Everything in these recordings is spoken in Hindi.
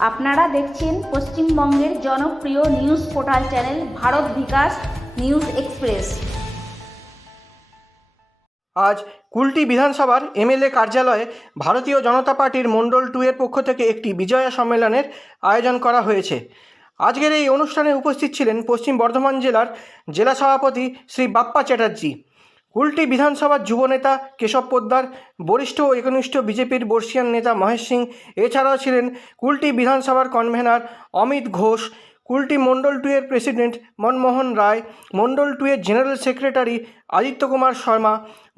আপনারা দেখছেন পশ্চিমবঙ্গের জনপ্রিয় নিউজ পোর্টাল চ্যানেল ভারত বিকাশ নিউজ এক্সপ্রেস। আজ কুলটি বিধানসভার এমএলএ কার্যালয়ে ভারতীয় জনতা পার্টির মণ্ডল 2 এর পক্ষ থেকে একটি বিজয়া সম্মেলনের আয়োজন করা হয়েছে। আজকের এই অনুষ্ঠানে উপস্থিত ছিলেন পশ্চিম বর্ধমান জেলার জেলা সভাপতি শ্রী বাপ্পা চ্যাটার্জি, কুলটি বিধানসভার যুবনেতা কেশব পোদ্দার, বরিষ্ঠ ও একনিষ্ঠ বিজেপির বর্ষিয়ান নেতা মহেশ সিং। এছাড়াও ছিলেন কুলটি বিধানসভার কনভেনার অমিত ঘোষ, কুলটি মণ্ডল 2 এর প্রেসিডেন্ট মনমোহন রায়, মণ্ডল 2 এর জেনারেল সেক্রেটারি আদিত্য কুমার শর্মা,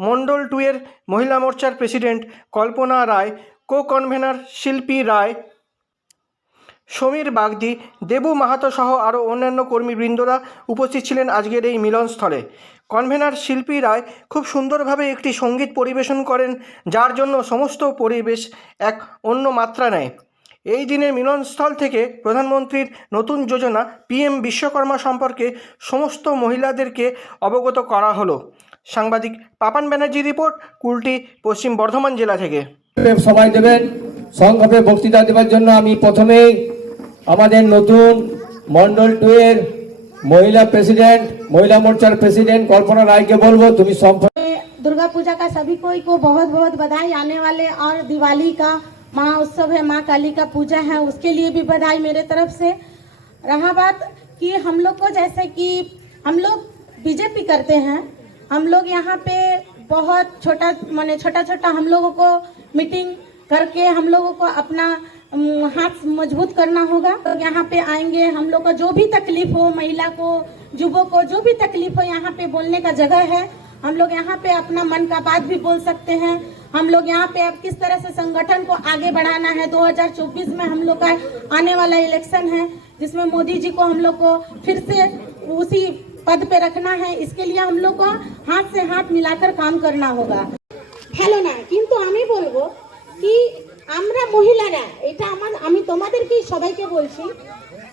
মণ্ডল 2 এর মহিলা মোর্চার প্রেসিডেন্ট কল্পনা রায়, কো কনভেনার শিল্পী রায়, সমীর বাগদি, দেবু মাহাতো সহ আরও অন্যান্য কর্মীবৃন্দরা উপস্থিত ছিলেন আজকের এই মিলনস্থলে। কনভেনার শিল্পী রায় খুব সুন্দরভাবে একটি সঙ্গীত পরিবেশন করেন, যার জন্য সমস্ত পরিবেশ এক অন্য মাত্রা নেয়। এই দিনের মিলনস্থল থেকে প্রধানমন্ত্রীর নতুন যোজনা PM বিশ্বকর্মা সম্পর্কে সমস্ত মহিলাদেরকে অবগত করা হলো। সাংবাদিক পাপান ব্যানার্জি রিপোর্ট, কুলটি, পশ্চিম বর্ধমান জেলা থেকে। সবাই দেবেন সংক্ষেপে বক্তৃতা দেওয়ার জন্য আমি প্রথমেই আমাদের নতুন মণ্ডল 2 এর महिला प्रेसिडेंट महिला मोर्चा प्रेसिडेंट कल्पना राय के बोलबो तुम। दुर्गा पूजा का सभी को बहुत बहुत बधाई। आने वाले और दिवाली का महाउत्सव है, माँ काली का पूजा है, उसके लिए भी बधाई मेरे तरफ से। रहा बात कि हम लोग को जैसे कि हम लोग बीजेपी करते हैं, हम लोग यहाँ पे बहुत छोटा छोटा हम लोगों को मीटिंग करके हम लोगों को अपना हाथ मजबूत करना होगा। तो यहाँ पे आएंगे, हम लोग को जो भी तकलीफ हो, महिला को, युवक को जो भी तकलीफ हो, यहाँ पे बोलने का जगह है। हम लोग यहाँ पे अपना मन का बात भी बोल सकते हैं। हम लोग यहाँ पे अब किस तरह से संगठन को आगे बढ़ाना है। 2024 में हम लोग का आने वाला इलेक्शन है, जिसमें मोदी जी को हम लोग को फिर से उसी पद पे रखना है। इसके लिए हम लोग को हाथ से हाथ मिलाकर काम करना होगा। हेलो ना, किंतु আমি বলবো কি আমরা মহিলারা, এটা আমি তোমাদেরকেই সবাইকে বলছি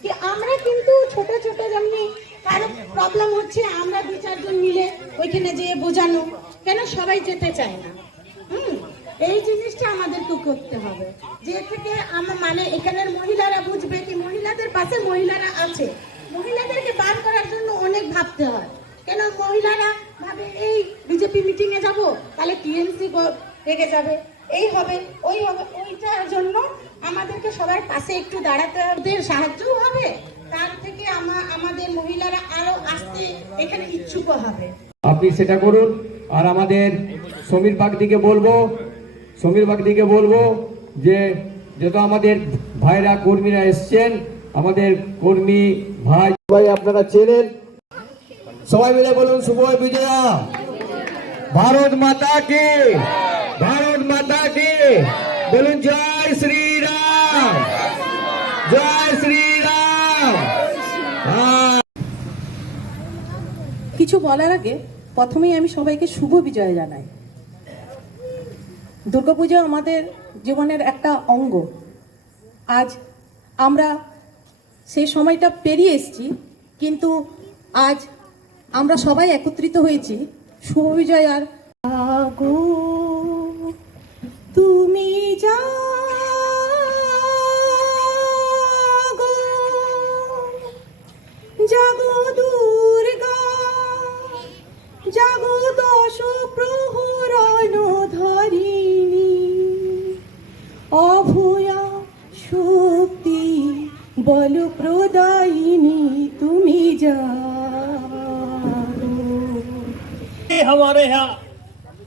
যে আমরা কিন্তু ছোট ছোট যেমনি কারো প্রবলেম হচ্ছে আমরা 2-4 জন মিলে ওইখানে যেয়ে বোঝানো, কেন সবাই যেতে চায় না। এই জিনিসটা আমাদেরকে করতে হবে, যে থেকে আমরা মানে এখানের মহিলারা বুঝবে কি মহিলাদের পাশে মহিলারা আছে। মহিলাদেরকে বার করার জন্য অনেক ভাবতে হয়, কেন মহিলারা ভাবে এই বিজেপি মিটিং এ যাব তাহলে টিএমসি রেগে যাবে, এই হবে ওই হবে। ওইটার জন্য আমাদেরকে সবার পাশে একটু দাঁড়াতে হবে, সাহায্যও হবে, তার থেকে আমাদের মহিলারা আরো আসতে এখানে ইচ্ছুক হবে। আপনি সেটা করুন। আর আমাদের সমীর বাগদিকে বলবো যে যত আমাদের ভাইরা কর্মীরা এসছেন, আমাদের কর্মী ভাই সবাই আপনারা চেনেন, সবাই মিলে বলুন শুভ বিজয়া, ভারত মাতা কি, ভারত মাতা কি, বলুন জয় শ্রীরাম, জয় শ্রীরাম। কিছু বলার আগে প্রথমেই আমি সবাইকে শুভ বিজয় জানাই। দুর্গাপূজা আমাদের জীবনের একটা অঙ্গ। আজ আমরা সেই সময়টা পেরিয়ে এসেছি, কিন্তু আজ আমরা সবাই একত্রিত হয়েছি শুভ বিজয়। আর তুমি জাগো দুর্গা, জাগো দশ প্রহরণ ধরিণী, অভয়া শক্তি বল প্রদায়িনী, তুমি हमारे यहाँ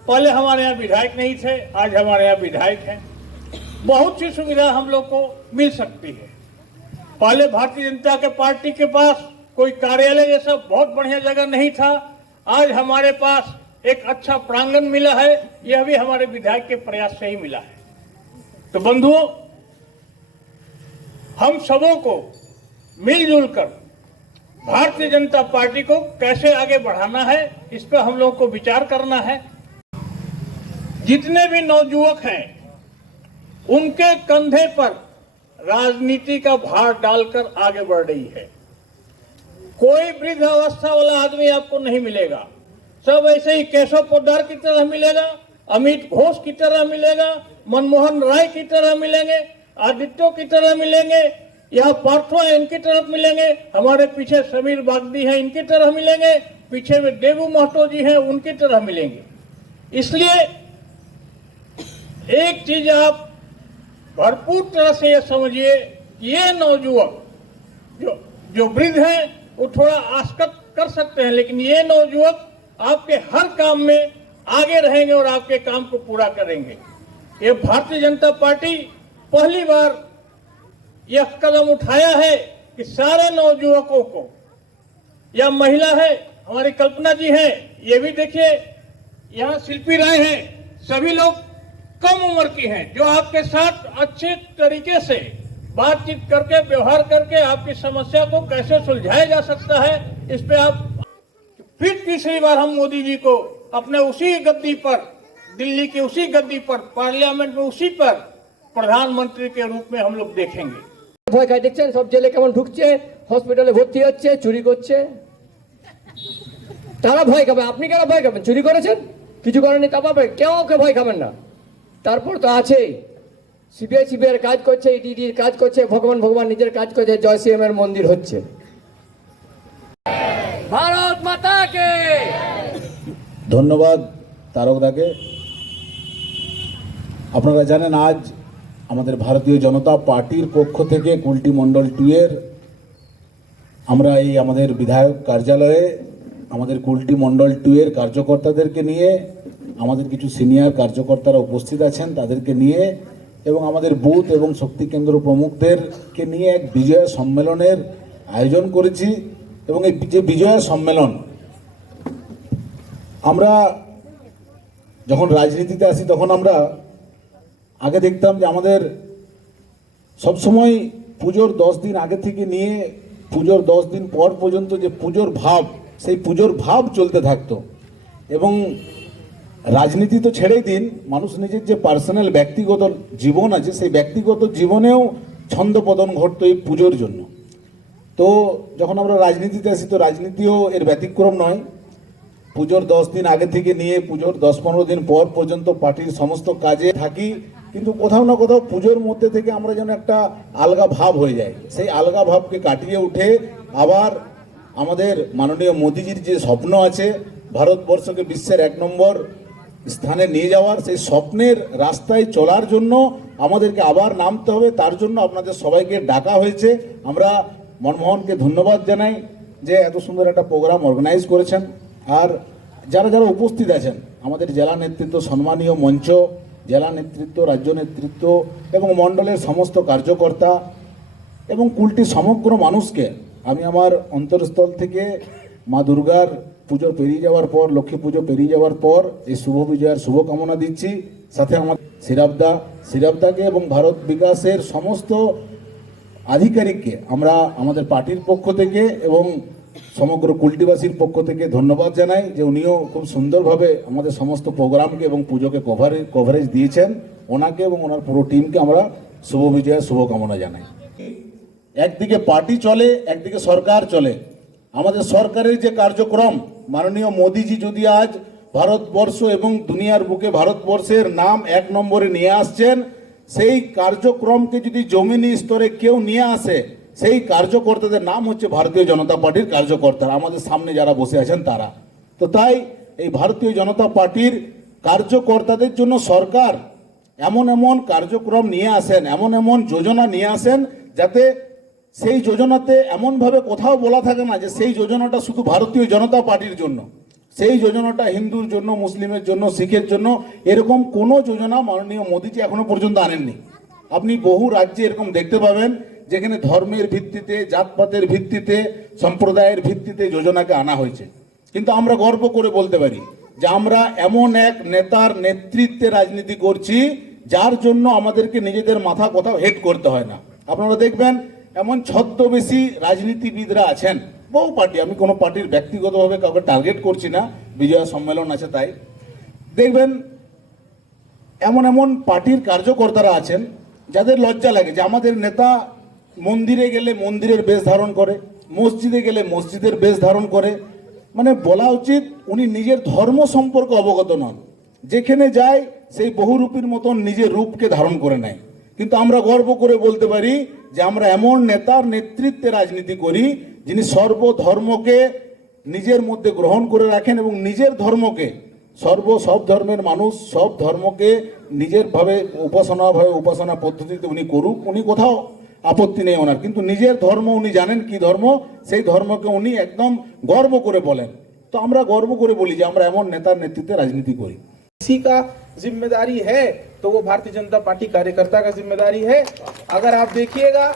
पहले हमारे यहाँ विधायक नहीं थे, आज हमारे यहाँ विधायक हैं। बहुत सी सुविधा हम लोग को मिल सकती है। पहले भारतीय जनता के पार्टी के पास कोई कार्यालय जैसा बहुत बढ़िया जगह नहीं था, आज हमारे पास एक अच्छा प्रांगण मिला है। यह भी हमारे विधायक के प्रयास से ही मिला है। तो बंधुओं, हम सबों को मिलजुल कर भारतीय जनता पार्टी को कैसे आगे बढ़ाना है, इस पर हम लोगों को विचार करना है। जितने भी नवयुवक हैं, उनके कंधे पर राजनीति का भार डालकर आगे बढ़ रही है। कोई वृद्ध अवस्था वाला आदमी आपको नहीं मिलेगा, सब ऐसे ही केशव पोद्दार की तरह मिलेगा, अमित घोष की तरह मिलेगा, मनमोहन राय की तरह मिलेंगे। आदित्यों की तरह मिलेंगे, यहाँ पार्थो है इनकी तरफ मिलेंगे, हमारे पीछे समीर बागदी है इनकी तरह मिलेंगे, पीछे में देवू महतो जी हैं उनकी तरह मिलेंगे। इसलिए एक चीज आप भरपूर तरह से ये समझिए कि ये नौजुवक जो वृद्ध हैं वो थोड़ा आस्कत कर सकते हैं, लेकिन ये नौजुवक आपके हर काम में आगे रहेंगे और आपके काम को पूरा करेंगे। ये भारतीय जनता पार्टी पहली बार यह कदम उठाया है कि सारे नौजुवकों को, या महिला है हमारी कल्पना जी हैं, ये भी देखिए यहाँ शिल्पी राय हैं, सभी लोग कम उम्र की हैं जो आपके साथ अच्छे तरीके से बातचीत करके व्यवहार करके आपकी समस्या को कैसे सुलझाया जा सकता है, इस पे आप फिर तीसरी बार हम मोदी जी को अपने उसी गद्दी पर, दिल्ली की उसी गद्दी पर, पार्लियामेंट में उसी पर प्रधानमंत्री के रूप में हम लोग देखेंगे। ভয় খাই দেখছেন, সব জেলে কেমন ঢুকছে, হসপিটালে ভর্তি হচ্ছে, চুরি করছে। তারা ভয় খাবে, আপনি কেন ভয় খাবেন? চুরি করেছেন, কিছু করেনি, তা পাবে, কেউ ওকে ভয় খাবেন না। তারপর তো আছেই সিবিআই এর কাজ করছে, ইডির কাজ করছে, ভগবান নিজের কাজ করছে, জয় শ্রী রামের মন্দির হচ্ছে। ভারত মাতাকে ধন্যবাদ তারকদাকে। আপনারা জানেন আজ আমাদের ভারতীয় জনতা পার্টির পক্ষ থেকে কুলটি মণ্ডল 2 এর আমরা এই আমাদের বিধায়ক কার্যালয়ে আমাদের কুলটি মণ্ডল 2 এর কার্যকর্তাদেরকে নিয়ে, আমাদের কিছু সিনিয়র কার্যকর্তারা উপস্থিত আছেন তাদেরকে নিয়ে, এবং আমাদের বুথ এবং শক্তি কেন্দ্র প্রমুখদেরকে নিয়ে এক বিজয়া সম্মেলনের আয়োজন করেছি। এবং এই যে বিজয়া সম্মেলন, আমরা যখন রাজনীতিতে আসি তখন আমরা আগে দেখতাম যে আমাদের সবসময় পুজোর 10 দিন আগে থেকে নিয়ে পুজোর 10 দিন পর পর্যন্ত যে পুজোর ভাব, সেই পুজোর ভাব চলতে থাকতো। এবং রাজনীতি তো ছেড়েই দিন, মানুষ নিজের যে পার্সোনাল ব্যক্তিগত জীবন আছে সেই ব্যক্তিগত জীবনেও ছন্দপতন ঘটতো এই পুজোর জন্য। তো যখন আমরা রাজনীতিতে আসি তো রাজনীতিও এর ব্যতিক্রম নয়। পুজোর 10 দিন আগে থেকে নিয়ে পুজোর 10-15 দিন পর পর্যন্ত পার্টির সমস্ত কাজে থাকি, কিন্তু কোথাও না কোথাও পুজোর মধ্যে থেকে আমরা যেন একটা আলগা ভাব হয়ে যায়। সেই আলগা ভাবকে কাটিয়ে উঠে আবার আমাদের মাননীয় মোদিজির যে স্বপ্ন আছে ভারতবর্ষকে বিশ্বের 1 নম্বর স্থানে নিয়ে যাওয়ার, সেই স্বপ্নের রাস্তায় চলার জন্য আমাদেরকে আবার নামতে হবে। তার জন্য আপনাদের সবাইকে ডাকা হয়েছে। আমরা মনমোহনকে ধন্যবাদ জানাই যে এত সুন্দর একটা প্রোগ্রাম অর্গানাইজ করেছেন। আর যারা যারা উপস্থিত আছেন, আমাদের জেলা নেতৃত্ব, সম্মানীয় মঞ্চ, জেলা নেতৃত্ব, রাজ্য নেতৃত্ব এবং মণ্ডলের সমস্ত কার্যকর্তা এবং কুলটির সমগ্র মানুষকে আমি আমার অন্তরস্থল থেকে মা দুর্গার পুজো পেরিয়ে যাওয়ার পর, লক্ষ্মী পুজো পেরিয়ে যাওয়ার পর এই শুভ বিজয়ের শুভকামনা দিচ্ছি। সাথে আমার সিরাবদাকে এবং ভারত বিকাশের সমস্ত আধিকারিককে আমরা আমাদের পার্টির পক্ষ থেকে এবং সমগ্র কুলটিবাসীর পক্ষ থেকে ধন্যবাদ জানাই যে উনিও খুব সুন্দরভাবে আমাদের সমস্ত প্রোগ্রামকে এবং পুজোকে কভারেজ দিয়েছেন। ওনাকে এবং ওনার পুরো টিমকে আমরা শুভ বিজয়ের শুভকামনা জানাই। একদিকে পার্টি চলে, একদিকে সরকার চলে। আমাদের সরকারের যে কার্যক্রম, মাননীয় মোদিজি যদি আজ ভারতবর্ষ এবং দুনিয়ার বুকে ভারতবর্ষের নাম 1 নম্বরে নিয়ে আসছেন, সেই কার্যক্রমকে যদি জমিনি স্তরে কেউ নিয়ে আসে, সেই কার্যকর্তাদের নাম হচ্ছে ভারতীয় জনতা পার্টির কার্যকর্তারা, আমাদের সামনে যারা বসে আছেন তারা। তো তাই এই ভারতীয় জনতা পার্টির কার্যকর্তাদের জন্য সরকার এমন এমন কার্যক্রম নিয়ে আসেন, এমন এমন যোজনা নিয়ে আসেন, যাতে সেই যোজনাতে এমনভাবে কোথাও বলা থাকে না যে সেই যোজনাটা শুধু ভারতীয় জনতা পার্টির জন্য, সেই যোজনাটা হিন্দুর জন্য, মুসলিমের জন্য, শিখের জন্য। এরকম কোনো যোজনা মাননীয় মোদিজি এখনো পর্যন্ত আনেননি। আপনি বহু রাজ্যে এরকম দেখতে পাবেন যেখানে ধর্মের ভিত্তিতে, জাতপাতের ভিত্তিতে, সম্প্রদায়ের ভিত্তিতে যোজনাকে আনা হয়েছে। কিন্তু আমরা গর্ব করে বলতে পারি যে আমরা এমন এক নেতার নেতৃত্বে রাজনীতি করছি যার জন্য আমাদেরকে নিজেদের মাথা কোথাও হেড করতে হয় না। আপনারা দেখবেন এমন ছদ্মবেশী রাজনীতিবিদরা আছেন, বহু পার্টি, আমি কোনো পার্টির ব্যক্তিগতভাবে কাউকে টার্গেট করছি না, বিজয়া সম্মেলন আছে তাই। দেখবেন এমন এমন পার্টির কার্যকর্তারা আছেন যাদের লজ্জা লাগে যে আমাদের নেতা মন্দিরে গেলে মন্দিরের বেশ ধারণ করে, মসজিদে গেলে মসজিদের বেশ ধারণ করে। মানে বলা উচিত উনি নিজের ধর্ম সম্পর্কে অবগত নন, যেখানে যায় সেই বহুরূপীর মতন নিজের রূপকে ধারণ করে নেয়। কিন্তু আমরা গর্ব করে বলতে পারি যে আমরা এমন নেতার নেতৃত্বে রাজনীতি করি যিনি সর্বধর্মকে নিজের মধ্যে গ্রহণ করে রাখেন এবং নিজের ধর্মকে সব ধর্মের মানুষ সব ধর্মকে নিজের উপাসনা পদ্ধতিতে উনি করুক, উনি কোথাও আপত্তি নেই ওনার, কিন্তু নিজের ধর্ম উনি জানেন কি ধর্ম, সেই ধর্মকে উনি একদম গর্ব করে বলেন। তো আমরা গর্ব করে বলি যে আমরা এমন নেতার নেতৃত্বে রাজনীতি করি। किसी का जिम्मेदारी है तो वो भारतीय जनता पार्टी कार्यकर्ता का जिम्मेदारी है। अगर आप देखिएगा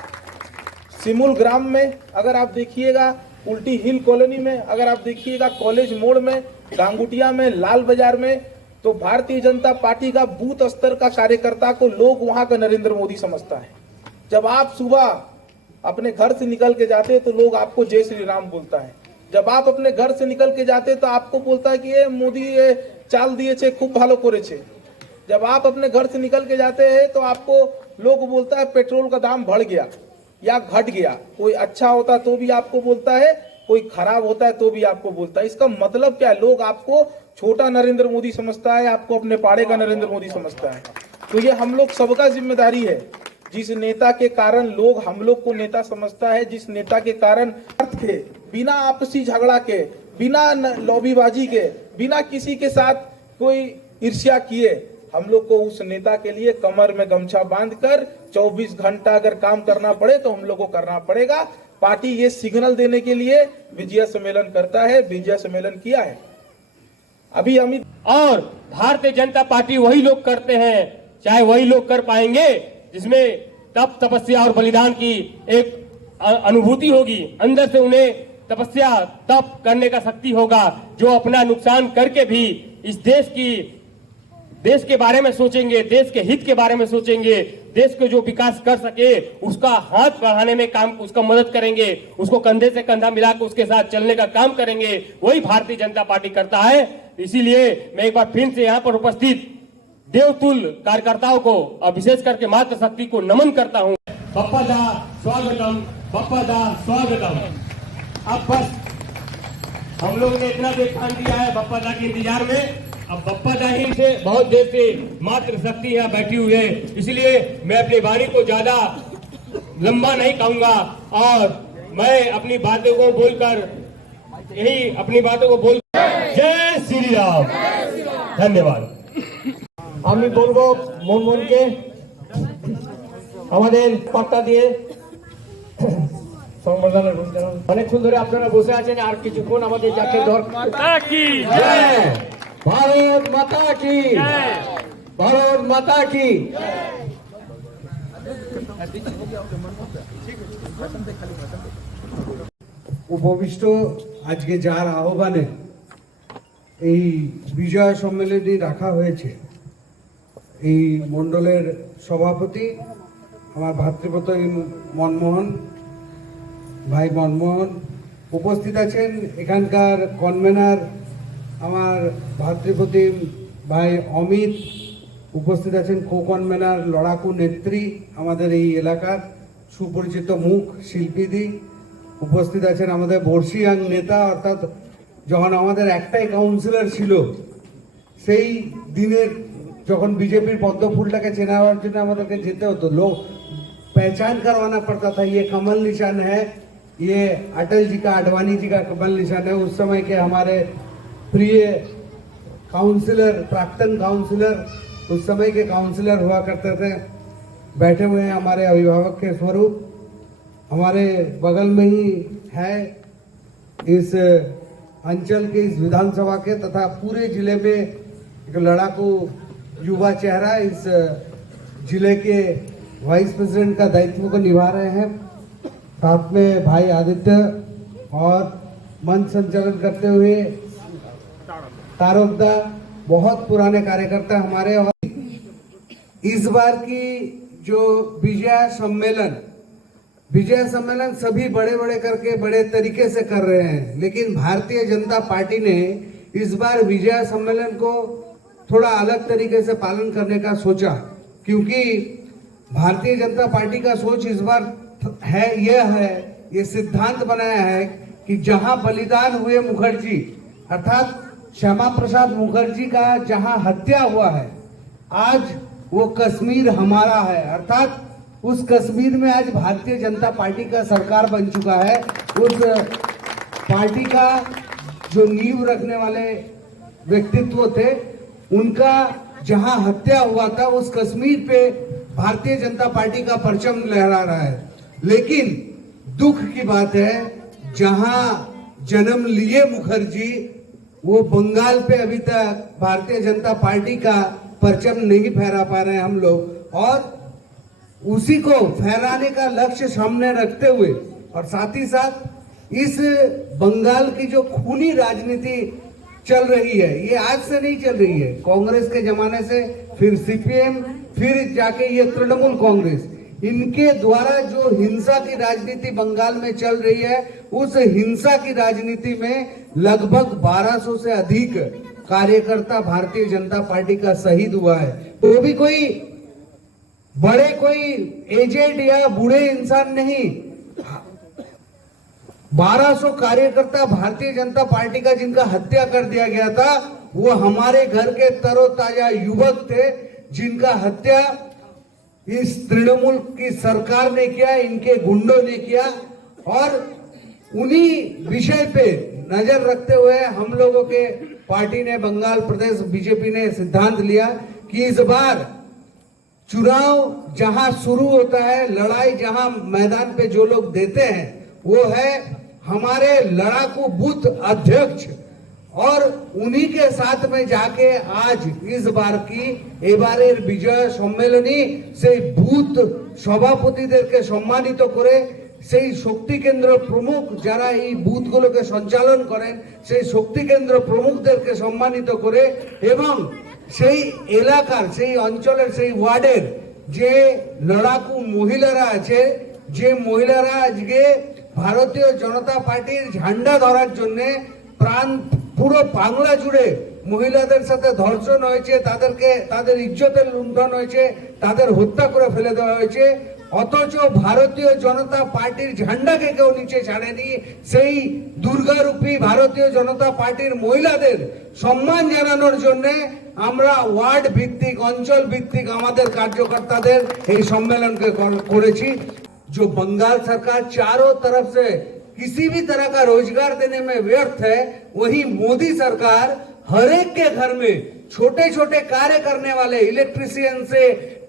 सिमुल ग्राम में, अगर आप देखिएगा उल्टी हिल कॉलोनी में, अगर आप देखिएगा कॉलेज मोड़ में, गांगुटिया में, लाल बाजार में, तो भारतीय जनता पार्टी का बूथ स्तर का कार्यकर्ता को लोग वहां का नरेंद्र मोदी समझता है। जब आप सुबह अपने घर से निकल के जाते तो लोग आपको जय श्री राम बोलता है। जब आप अपने घर से निकल के जाते तो आपको बोलता है कि ये मोदी ये चाल दिए छे, खूब भालो करे छे। जब आप अपने घर से निकल के जाते हैं तो आपको लोग बोलता है पेट्रोल का दाम बढ़ गया या घट गया। कोई अच्छा होता तो भी आपको बोलता है, कोई खराब होता है तो भी आपको बोलता है। इसका मतलब क्या है? लोग आपको छोटा नरेंद्र मोदी समझता है, आपको अपने पाड़े का नरेंद्र मोदी समझता है। तो ये हम लोग सबका जिम्मेदारी है। जिस नेता के कारण लोग हम लोग को नेता समझता है, जिस नेता के कारण के बिना आपसी झगड़ा के, बिना लॉबीबाजी के, बिना किसी के साथ कोई ईर्ष्या किए हम लोग को उस नेता के लिए कमर में गमछा बांधकर 24 घंटा अगर काम करना पड़े तो हम लोग को करना पड़ेगा। पार्टी ये सिग्नल देने के लिए विजय सम्मेलन करता है, विजय सम्मेलन किया है। अभी अमित और भारतीय जनता पार्टी वही लोग करते हैं, चाहे वही लोग कर पाएंगे जिसमें तप तपस्या और बलिदान की एक अनुभूति होगी, अंदर से उन्हें तपस्या तप करने का शक्ति होगा, जो अपना नुकसान करके भी इस देश के बारे में सोचेंगे, देश के हित के बारे में सोचेंगे, देश को जो विकास कर सके उसका हाथ बढ़ाने में काम, उसका मदद करेंगे, उसको कंधे से कंधा मिलाकर उसके साथ चलने का काम करेंगे। वही भारतीय जनता पार्टी करता है। इसीलिए मैं एक बार फिर से यहाँ पर उपस्थित देवतुल्य कार्यकर्ताओं को और विशेष करके मातृशक्ति को नमन करता हूँ। बप्पा दा स्वागतम, बप्पा दा स्वागतम। अब बस हम लोग ने इतना देर ठान दिया है बप्पा दा के इंतजार में। अब बप्पा दा ही से बहुत देर से मातृशक्ति यहाँ बैठी हुई है, इसलिए मैं अपनी वाणी को ज्यादा लंबा नहीं कहूंगा और मैं अपनी बातों को बोलकर जय श्री राम। धन्यवाद। আমি বলবো মন মনকে আমাদের পাক্কা দিয়ে সংবর্ধনার অনেকক্ষণ ধরে আপনারা বসে আছেন, আর কিছুক্ষণ আমাদের যাকে দরকার। ভারত মাতা কি, ভারত মাতা কি। উপবিষ্ট আজকে যার আহ্বানে এই বিজয় সম্মেলনী রাখা হয়েছে, এই মণ্ডলের সভাপতি আমার ভাতৃপ্রতিম মনমোহন ভাই মনমোহন উপস্থিত আছেন। এখানকার কনভেনার আমার ভাতৃপ্রতিম ভাই অমিত উপস্থিত আছেন। কো কনভেনার লড়াকু নেত্রী আমাদের এই এলাকার সুপরিচিত মুখ শিল্পীদি উপস্থিত আছেন। আমাদের বর্ষিয়াং নেতা, অর্থাৎ যখন আমাদের একটাই কাউন্সিলর ছিল সেই দিনের যখন বিজেপির পদ্ম ফুলটাকে চেনাবার জন্য আমাদেরকে যেতে হতো, लोग पहचान करवाना पड़ता था, ये कमल निशान है, ये अटल जी का, आडवाणी जी का कमल निशान है। उस समय के हमारे प्रिय काउंसलर, प्राक्तन काउंसलर, उस समय के काउंसलर हुआ करते थे, बैठे हुए हैं हमारे अभिभावक के स्वरूप। हमारे बगल में ही है इस अंचल के, इस विधानसभा के तथा पूरे जिले में एक लड़ाकू युवा चेहरा इस जिले के वाइस प्रेसिडेंट का दायित्व को निभा रहे हैं। साथ में भाई आदित्य और मंच संचालन करते हुए तारकदा, बहुत पुराने कार्यकर्ता हमारे। और इस बार की जो विजय सम्मेलन सभी बड़े बड़े करके बड़े तरीके से कर रहे हैं, लेकिन भारतीय जनता पार्टी ने इस बार विजय सम्मेलन को थोड़ा अलग तरीके से पालन करने का सोचा, क्योंकि भारतीय जनता पार्टी का सोच इस बार है, ये सिद्धांत बनाया है कि जहां बलिदान हुए मुखर्जी, अर्थात श्यामा प्रसाद मुखर्जी का जहां हत्या हुआ है, आज वो कश्मीर हमारा है, अर्थात उस कश्मीर में आज भारतीय जनता पार्टी का सरकार बन चुका है। उस पार्टी का जो नींव रखने वाले व्यक्तित्व थे, उनका जहां हत्या हुआ था उस कश्मीर पे भारतीय जनता पार्टी का परचम लहरा रहा है। लेकिन दुख की बात है, जहां जन्म लिए मुखर्जी, वो बंगाल पे अभी तक भारतीय जनता पार्टी का परचम नहीं फहरा पा रहे हैं हम लोग। और उसी को फहराने का लक्ष्य सामने रखते हुए और साथ ही साथ इस बंगाल की जो खूनी राजनीति चल रही है, ये आज से नहीं चल रही है, कांग्रेस के जमाने से, फिर सीपीएम, फिर जाके ये तृणमूल कांग्रेस, इनके द्वारा जो हिंसा की राजनीति बंगाल में चल रही है, उस हिंसा की राजनीति में लगभग 1200 से अधिक कार्यकर्ता भारतीय जनता पार्टी का शहीद हुआ है। वो भी कोई बड़े, कोई एजेड या बूढ़े इंसान नहीं, 1200 कार्यकर्ता भारतीय जनता पार्टी का जिनका हत्या कर दिया गया था, वो हमारे घर के तरोताजा युवक थे, जिनका हत्या इस तृणमूल की सरकार ने किया, इनके गुंडों ने किया। और उन्हीं विषय पे नजर रखते हुए हम लोगों के पार्टी ने, बंगाल प्रदेश बीजेपी ने सिद्धांत लिया कि इस बार चुनाव जहां शुरू होता है, लड़ाई जहां मैदान पे जो लोग देते हैं, वो है हमारे लड़ाकू बूथ अध्यक्ष। और उन्हीं के साथ में जाके आज इस बार की এবারের বিজয় সম্মেলনী সেই বুথ সভাপতিদেরকে সম্মানিত করে, সেই শক্তি কেন্দ্র প্রমুখ যারা এই বুথগুলোকে সঞ্চালন করেন, সেই শক্তি কেন্দ্র প্রমুখদেরকে সম্মানিত করে, এবং সেই এলাকার, সেই অঞ্চলের, সেই ওয়ার্ডের যে লড়াকু মহিলারা আছে, যে মহিলারা আজকে ভারতীয় জনতা পার্টির ঝান্ডা ধরার জন্য প্রাণ, পুরো বাংলা জুড়ে মহিলাদের সাথে ধর্ষণ হয়েছে, তাদেরকে, তাদের ইজ্জতের লুণ্ঠন হয়েছে, তাদের হত্যা করে ফেলে দেওয়া হয়েছে, অথচ ভারতীয় জনতা পার্টির ঝান্ডাকে কেউ নিচে ছাড়েনি। সেই দুর্গারূপী ভারতীয় জনতা পার্টির মহিলাদের সম্মান জানানোর জন্য আমরা ওয়ার্ড ভিত্তিক, অঞ্চল ভিত্তিক আমাদের কার্যকর্তাদের এই সম্মেলনকে করেছি। जो बंगाल सरकार चारों तरफ से किसी भी तरह का रोजगार देने में व्यर्थ है, वहीं मोदी सरकार हर एक के घर में छोटे छोटे कार्य करने वाले, इलेक्ट्रिशियन से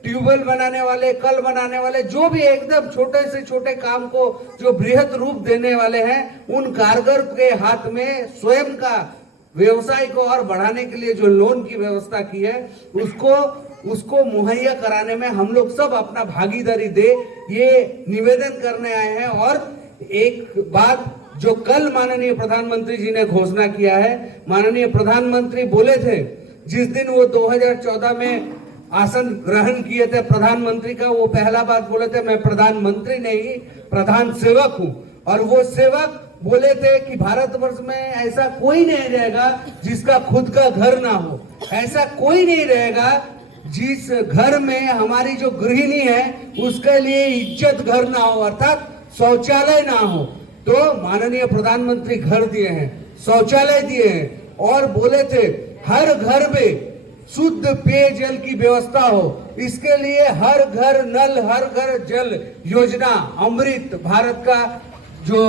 ट्यूबवेल बनाने वाले, कल बनाने वाले, जो भी एकदम छोटे से छोटे काम को जो बृहद रूप देने वाले हैं, उन कारीगर के हाथ में स्वयं का व्यवसाय को और बढ़ाने के लिए जो लोन की व्यवस्था की है, उसको मुहैया कराने में हम लोग सब अपना भागीदारी दे, ये निवेदन करने आए हैं। और एक बात जो कल माननीय प्रधानमंत्री जी ने घोषणा किया है, माननीय प्रधानमंत्री बोले थे, जिस दिन वो 2014 में आसन ग्रहण किए थे प्रधानमंत्री का, वो पहला बात बोले थे, मैं प्रधानमंत्री नहीं, प्रधान सेवक हूं। और वो सेवक बोले थे कि भारतवर्ष में ऐसा कोई नहीं रहेगा जिसका खुद का घर ना हो, ऐसा कोई नहीं रहेगा जिस घर में हमारी जो गृहिणी है उसके लिए इज्जत घर ना हो, अर्थात शौचालय ना हो। तो माननीय प्रधानमंत्री घर दिए हैं, शौचालय दिए हैं, और बोले थे हर घर में शुद्ध पेयजल की व्यवस्था हो, इसके लिए हर घर नल, हर घर जल योजना, अमृत भारत का जो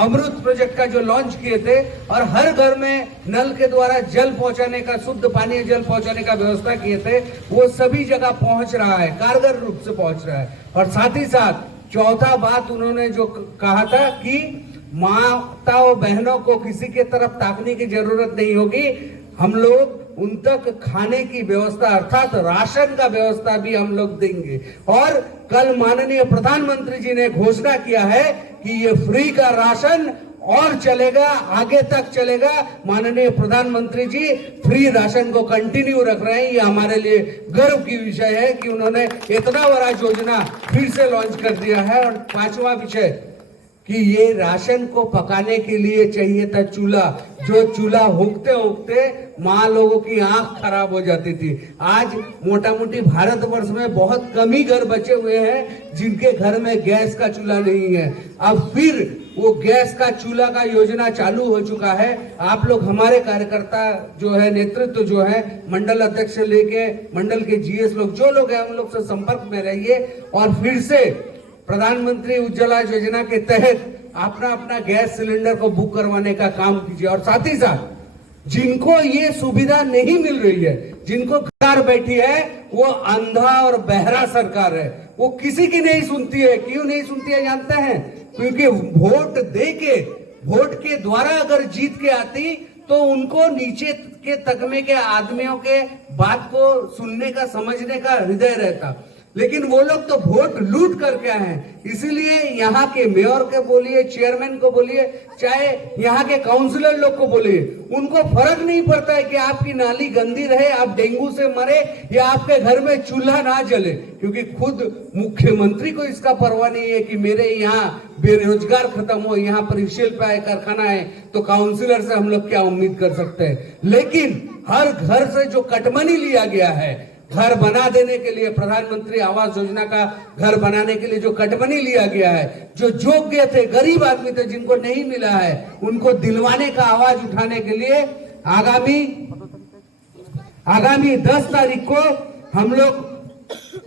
अमृत प्रोजेक्ट का जो लॉन्च किए थे, और हर घर में नल के द्वारा जल पहुंचाने का, शुद्ध पानी जल पहुंचाने का व्यवस्था किए थे, वो सभी जगह पहुंच रहा है, कारगर रूप से पहुंच रहा है। और साथ ही साथ चौथा बात उन्होंने जो कहा था कि माताओं बहनों को किसी के तरफ ताकने की जरूरत नहीं होगी, हम लोग उन तक खाने की व्यवस्था, अर्थात राशन का व्यवस्था भी हम लोग देंगे। और कल माननीय प्रधानमंत्री जी ने घोषणा किया है कि ये फ्री का राशन और चलेगा, आगे तक चलेगा। माननीय प्रधानमंत्री जी फ्री राशन को कंटिन्यू रख रहे हैं, ये हमारे लिए गर्व की विषय है कि उन्होंने इतना बड़ा योजना फिर से लॉन्च कर दिया है। और पांचवा विषय कि ये राशन को पकाने के लिए चाहिए था चूल्हा, जो चूल्हा होकते होकते माँ लोगों की आंख खराब हो जाती थी। आज मोटा मोटी भारतवर्ष में बहुत कम ही घर बचे हुए हैं जिनके घर में गैस का चूल्हा नहीं है। अब फिर वो गैस का चूल्हा का योजना चालू हो चुका है। आप लोग हमारे कार्यकर्ता जो है, नेतृत्व जो है, मंडल अध्यक्ष से लेके मंडल के जीएस लोग जो लोग हैं, हम लोग से संपर्क में रहिए और फिर से प्रधानमंत्री उज्ज्वला योजना के तहत अपना अपना गैस सिलेंडर को बुक करवाने का काम कीजिए। और साथ ही साथ जिनको ये सुविधा नहीं मिल रही है, जिनको सरकार बैठी है वो अंधा और बहरा सरकार है, वो किसी की नहीं सुनती है। क्यों नहीं सुनती है जानते हैं? क्योंकि वोट दे के, वोट के द्वारा अगर जीत के आती तो उनको नीचे के तकमे के आदमियों के बात को सुनने का, समझने का हृदय रहता। लेकिन वो लोग तो वोट लूट करके आए हैं। इसीलिए यहाँ के मेयर के बोलिए, चेयरमैन को बोलिए, चाहे यहाँ के काउंसलर लोग को बोलिए, उनको फर्क नहीं पड़ता है कि आपकी नाली गंदी रहे, आप डेंगू से मरे या आपके घर में चूल्हा ना जले। क्योंकि खुद मुख्यमंत्री को इसका परवाह नहीं है कि मेरे यहाँ बेरोजगार खत्म हो, यहाँ पर शिल्प है, कारखाना है, तो काउंसलर से हम लोग क्या उम्मीद कर सकते हैं। लेकिन हर घर से जो कटमनी लिया गया है, घर बना देने के लिए, प्रधानमंत्री आवास योजना का घर बनाने के लिए जो कटमनी लिया गया है, जो योग्य थे, गरीब आदमी थे, जिनको नहीं मिला है, उनको दिलवाने का आवाज उठाने के लिए आगामी 10 तारीख को हम लोग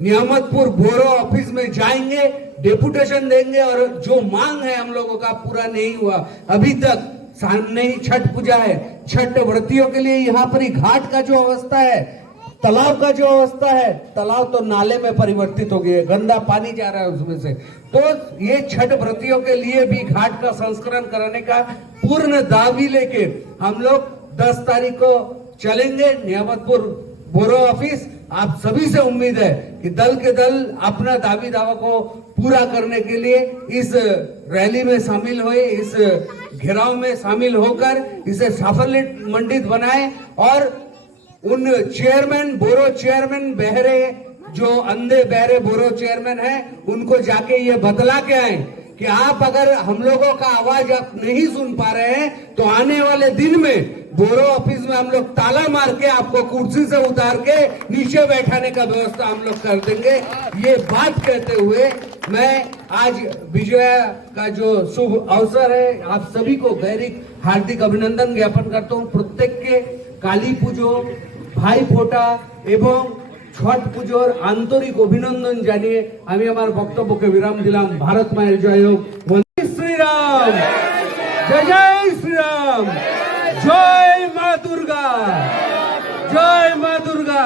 नियामतपुर बोरो ऑफिस में जाएंगे, डेपुटेशन देंगे और जो मांग है हम लोगों का पूरा नहीं हुआ अभी तक। सामने ही छठ पूजा है, छठ व्रतियों के लिए यहाँ पर ही घाट का जो अवस्था है, तालाब का जो अवस्था है, तालाब तो नाले में परिवर्तित हो गया है, गंदा पानी जा रहा है उसमें से। तो ये छठ व्रतियों के लिए भी घाट का संस्करण कराने का पूर्ण दावी लेके हम लोग 10 तारीख को चलेंगे नियामतपुर बोरो ऑफिस। आप सभी से उम्मीद है कि दल के दल अपना दावी दावा को पूरा करने के लिए इस रैली में शामिल हुए, इस घेराव में शामिल होकर इसे साफल्य मंडित बनाए और उन चेयरमैन, बोरो चेयरमैन, बहरे, जो अंधे बहरे बोरो चेयरमैन है, उनको जाके ये बतला के आए कि आप अगर हम लोगों का आवाज आप नहीं सुन पा रहे हैं तो आने वाले दिन में बोरो ऑफिस में हम लोग ताला मार के आपको कुर्सी से उतार के नीचे बैठाने का व्यवस्था हम लोग कर देंगे। ये बात कहते हुए मैं आज विजय का जो शुभ अवसर है, आप सभी को गैरिक हार्दिक अभिनंदन ज्ञापन करता हूँ। प्रत्येक के काली পুজো, ভাই ফোঁটা এবং ছট পুজোর আন্তরিক অভিনন্দন জানিয়ে আমি আমার বক্তব্যকে বিরাম দিলাম। ভারত মায়ের জয় হোক। জয় শ্রীরাম, জয় জয় শ্রীরাম, জয় মা দুর্গা, জয় মা দুর্গা,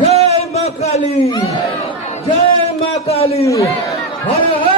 জয় মা কালী, জয় মা কালী, হর হর